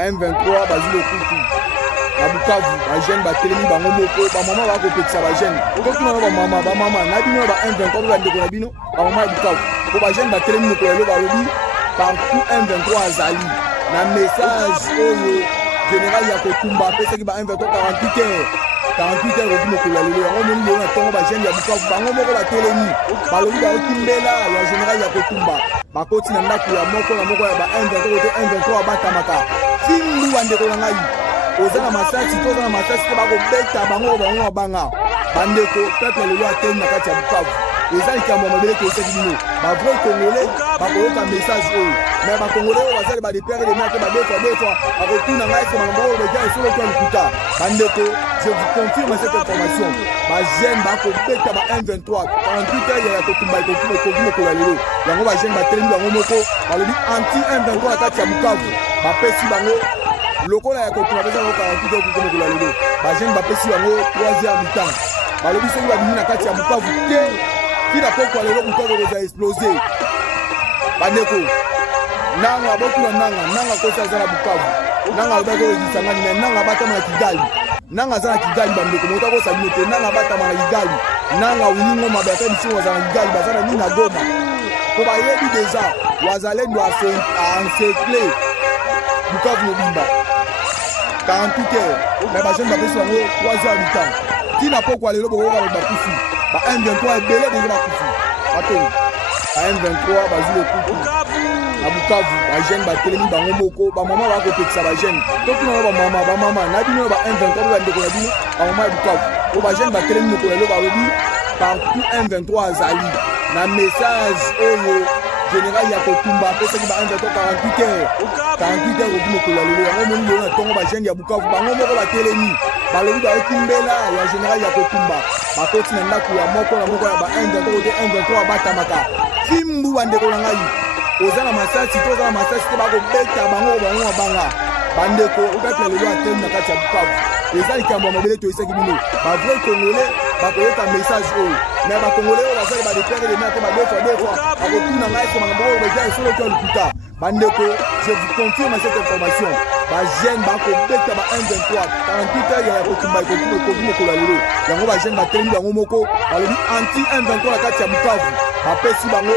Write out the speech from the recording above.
M23 bazile kutu na Bukavu ba jeune ba telemi bango moko ba mama ba ko petisa ba jeune to tuna ba mama na bino ba M23 ba ndeko na bino ba mama ya Bukavu ko ba jeune ba telemi ko lelo ba lobi partout M23 azali na message oyo général ya kotumba pesa ki ba M23 48 heures okimo ko lelo yango moni yo na tongo ba jeune ya Bukavu bango moko ba telemi ba lobi ba okimbela ya général ya kotumba ba koti na ndako ya moko na moko ya ba M23 batamaka findu bandeko na ngai ozana masasi to ozana masasi te bakobeta bango banga bandeko peuple lelo ateni na kati ya Bukavu eza likambo ya mabele toyesaki bino bavrai congolais bakoyoka message oyo mais bacongolais oyo bazali badepere de mate badefoa bakotuna ngai ese makambo oyo beja esolo to ya lokuta bandeko je vous confirme cette information bajeune bakobeta ba M23 48 heures ya kotumba ekoki mokolo ya lelo yango bajeune batelemi bango moko balobi anti M23 na kati ya Bukavu bapesi bango lokola ya kotumba pesa bango 48 heures okuki mokolo ya lelo bajeune bapesi bango 3h du temps balobi soki babimi na kati ya Bukavu te tina pokwa lelo Bukavu ekoza explose bandeko nanga botula nanga kosa aza na Bukavu nanga alobaki oyekisangani me nanga batama na Kigali nanga aza na Kigali bandeko moto akosabino te nanga batama na Kigali nanga winingo mabe ata bisingo baza na Kigali baza na nini na Goma po bayebi deja wazalendo encercle Bukavu mobimba 48 heures me bajeune bapesi bango 3h du temps tina pokwa lelo bokoka bakufi ba M23 ebele deja bakufi batongi ba M23 bazile kutu na Bukavu ba jeune batelemi bango moko ba mama bakopekisa ba jeune to tuna ba mama na bino ba M23 ba ndeko na bino ba mama ya Bukavu ko ba jeune batelemi moko lelo ba lobi partout M23 azali na message oyo général ya kotumba pesa ki ba M23 48 heures okimo mokolo lelo yango moni yo na tongo ba jeune ya Bukavu bango moko batelemi balobi ba okimbela ya général ya kotumba bakoti na ndako ya moko na moko ya ba M23 batamaka fimbu bandeko na ngai oza na masasi to oza na masasi te bakobeta bango banga bandeko peuple lelo ateni na kati ya Bukavu eza likambo ya mabele toyesaki bino bavrai congolais bakoyoka message oyo mais bacongolais oyo bazali badepere de mate badefoa bakotuna ngai ese makambo oyo beja esolo to ya lokuta bandeko je vous confirme cette information bajeune bakobeta ba M23 48 heures ya kotumba ekoki mokolo ya lelo yango bajeune batelemi bango moko balobi anti M23 na kati ya Bukavu bapesi bango